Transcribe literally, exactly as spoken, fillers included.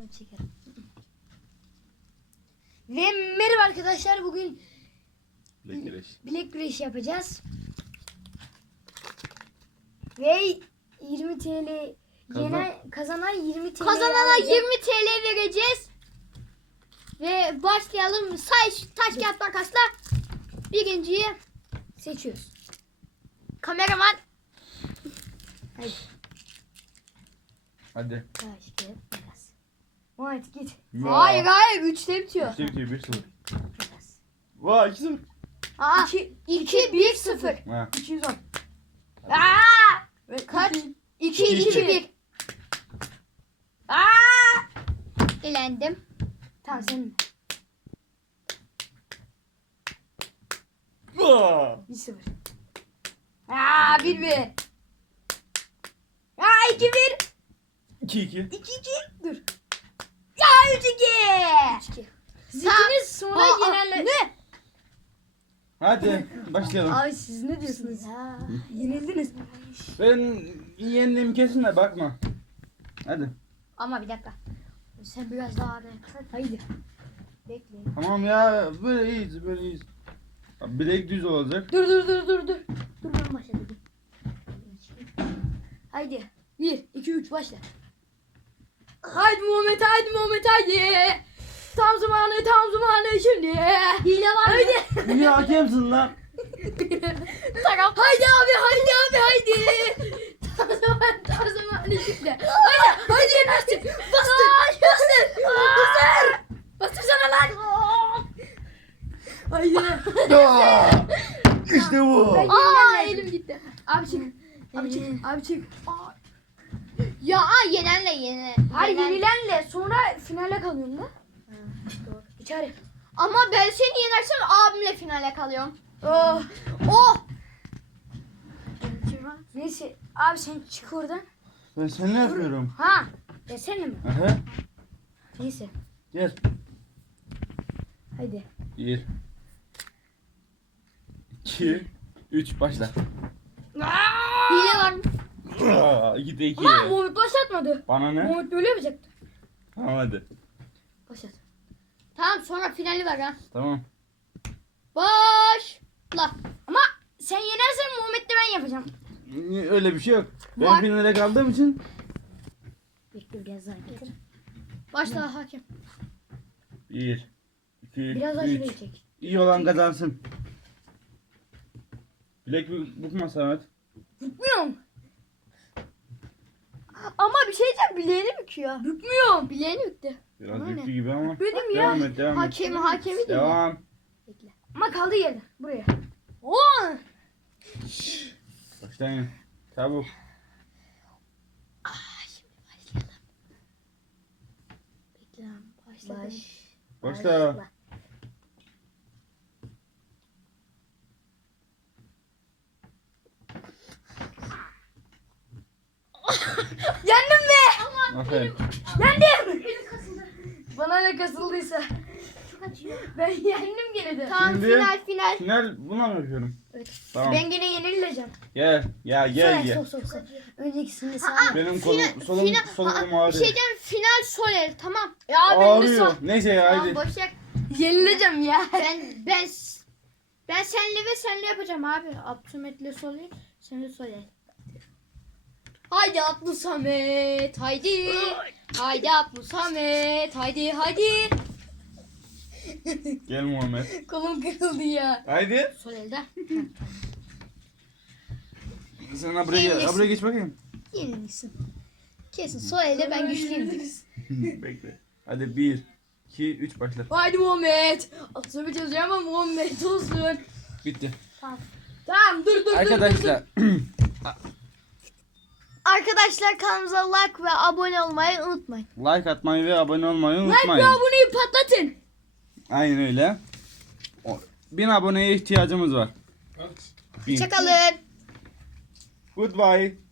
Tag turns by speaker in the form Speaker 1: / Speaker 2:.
Speaker 1: Onu çekerim. Ve merhaba arkadaşlar, bugün
Speaker 2: Bilek güreş.
Speaker 1: bilek güreşi yapacağız. Ve yirmi TL yenen kazanan yirmi TL
Speaker 3: Kazanana yirmi TL vereceğiz. Ve başlayalım. Say taş kağıt makasla. Birinciyi
Speaker 1: seçiyoruz.
Speaker 3: kameraman.
Speaker 1: Hadi.
Speaker 2: Hadi.
Speaker 1: Taş kağıt makas. Muhammed git.
Speaker 3: Hayır hayır üçte bitiyor.
Speaker 2: İşte bitiyor bir sıfır.
Speaker 1: Makas.
Speaker 2: Vay iki sıfır.
Speaker 3: Aa,
Speaker 1: İki-
Speaker 3: iki bir sıfır.
Speaker 2: Ha.
Speaker 1: iki yüz on.
Speaker 3: Aa,
Speaker 1: Ve
Speaker 3: kaç?
Speaker 1: iki-
Speaker 3: iki
Speaker 2: iki.
Speaker 3: iki bir. Aa! Elendim.
Speaker 1: Tamam senin.
Speaker 2: Vaa.
Speaker 1: bir sıfır.
Speaker 3: Aa bir bir. Aa iki bir.
Speaker 2: iki iki.
Speaker 1: iki iki. Dur.
Speaker 3: Ya üç iki.
Speaker 1: üç iki. Siz
Speaker 3: Tamam.
Speaker 1: ikiniz sonra
Speaker 3: Aa,
Speaker 1: yenerler.
Speaker 3: Ne?
Speaker 2: Hadi başlayalım.
Speaker 1: Abi siz ne diyorsunuz? Ya. Yenildiniz.
Speaker 2: Ben yendiğim kesin de bakma. Hadi.
Speaker 3: Ama bir dakika.
Speaker 1: Sen biraz daha abi. Haydi. Bekle.
Speaker 2: Tamam ya böyle iyiyiz böyle iyiyiz. Abi bilek düz olacak.
Speaker 1: Dur dur dur dur dur. Dur ben başladım. Haydi. bir, iki, üç başla. Haydi Muhammed, haydi Muhammed, haydi. Tam zamanı, tam zamanı şimdi.
Speaker 3: Hile var mı?
Speaker 1: Haydi.
Speaker 2: Niye hakemsin lan?
Speaker 3: Taraf.
Speaker 1: Haydi abi, haydi abi, haydi. Tam zamanı, tam zamanı şimdi. Haydi, haydi yenersin. Bastır, bastır, bastır. Bastır sana lan. Haydi.
Speaker 2: Aa! İşte bu.
Speaker 1: Ben
Speaker 3: Aa
Speaker 1: yenilmem.
Speaker 3: elim gitti.
Speaker 1: Abi çık. Abi çık. Abi çık.
Speaker 3: Ya aa, yenenle yene.
Speaker 1: Hayır
Speaker 3: yenen-
Speaker 1: yenilenle sonra finale kalıyorsun da. Doğru. İçeri.
Speaker 3: Ama ben seni yenersem abimle finale kalıyorum.
Speaker 1: Oh.
Speaker 3: Oh.
Speaker 1: Neyse abi sen çık oradan.
Speaker 2: Ben seni ne yapıyorum?
Speaker 1: Ha. Desene mi?
Speaker 2: Aha.
Speaker 1: Neyse.
Speaker 2: Gel.
Speaker 1: Haydi.
Speaker 2: Bir. İki. Üç başla.
Speaker 3: Hile var mı?
Speaker 2: Aa, İki de iki.
Speaker 1: Ama Muhammed başlatmadı.
Speaker 2: Bana ne?
Speaker 1: Muhammed böyle yapacaktı.
Speaker 2: Tamam hadi.
Speaker 1: Başlat.
Speaker 3: Tamam sonra finali var ha.
Speaker 2: Tamam.
Speaker 3: Başla.
Speaker 1: Ama sen yenersen Muhammed'le ben yapacağım.
Speaker 2: Öyle bir şey yok. Ben
Speaker 3: Var.
Speaker 2: finale kaldığım için.
Speaker 1: Bekle biraz daha getir.
Speaker 3: Başla hakem.
Speaker 2: Bir. iki.
Speaker 1: Biraz daha
Speaker 2: Üç.
Speaker 1: şuraya çek.
Speaker 2: İyi olan kazansın. Bilek bukma Samet.
Speaker 1: Bükmüyorum.
Speaker 3: Ama bir şey diyeceğim bileğini büküyor.
Speaker 1: Bükmüyorum.
Speaker 3: Bileğini büktü.
Speaker 2: Biraz
Speaker 1: Bana ne?
Speaker 2: büktü gibi ama.
Speaker 1: Benim ya.
Speaker 2: Devam et devam et.
Speaker 3: Hakemi hakemi değil.
Speaker 2: Devam.
Speaker 1: Bekle. Ama kaldı yerde. Buraya.
Speaker 3: Oo.
Speaker 2: Başlayın. Çabuk.
Speaker 3: Aa, şimdi başlayalım.
Speaker 1: Bekle abi. Başla. Baş.
Speaker 2: Başla.
Speaker 1: Yendim be.
Speaker 2: Aferin.
Speaker 1: Yendim. Bana ne kasıldıysa. Ben yendim gene de.
Speaker 3: Tamam
Speaker 2: Şimdi-
Speaker 3: final final.
Speaker 2: Final buna mı yapıyorum?
Speaker 1: Evet.
Speaker 2: Tamam.
Speaker 1: Ben gene yenileceğim.
Speaker 2: Gel. Ya gel
Speaker 1: Sol el,
Speaker 2: gel.
Speaker 1: sol sol sol. Öncekisinde sağ.
Speaker 3: Aa,
Speaker 2: Benim kolum,
Speaker 3: Final-
Speaker 2: solum,
Speaker 3: final-
Speaker 2: solum
Speaker 3: Aa,
Speaker 2: ağrıyor.
Speaker 3: Bir şey diyeceğim final sol el tamam.
Speaker 1: Ya benim de
Speaker 2: Ağrıyor.
Speaker 1: sol.
Speaker 2: Neyse ya
Speaker 3: Tamam
Speaker 2: hadi.
Speaker 3: boş ver.
Speaker 1: Yenileceğim ya.
Speaker 3: Ben ben ben senle ve senle yapacağım abi. Abdülhamit'le sol el, senle sol el. Haydi Abdü Samet, haydi. Haydi Abdü Samet, haydi haydi.
Speaker 2: Gel Muhammed.
Speaker 1: Kolum kırıldı ya.
Speaker 2: Haydi.
Speaker 3: Sol elde.
Speaker 2: Sen buraya gel.
Speaker 3: Yenilirsin.
Speaker 2: Buraya geç bakayım.
Speaker 3: Yenilsin. Kesin sol elde ben güçlüyüm.
Speaker 2: Bekle. Hadi bir, iki, üç başla.
Speaker 1: Haydi Muhammed. Atımı çözeceğim ama Muhammed olsun.
Speaker 2: Bitti.
Speaker 1: Tamam dur dur dur.
Speaker 2: Arkadaşlar.
Speaker 3: Arkadaşlar kanalımıza like ve abone olmayı unutmayın.
Speaker 2: Like atmayı ve abone olmayı
Speaker 1: Like
Speaker 2: unutmayın.
Speaker 1: ve aboneyi patlatın.
Speaker 2: Aynen öyle. O- Bin aboneye ihtiyacımız var. Bin.
Speaker 3: Hoşçakalın.
Speaker 2: Goodbye.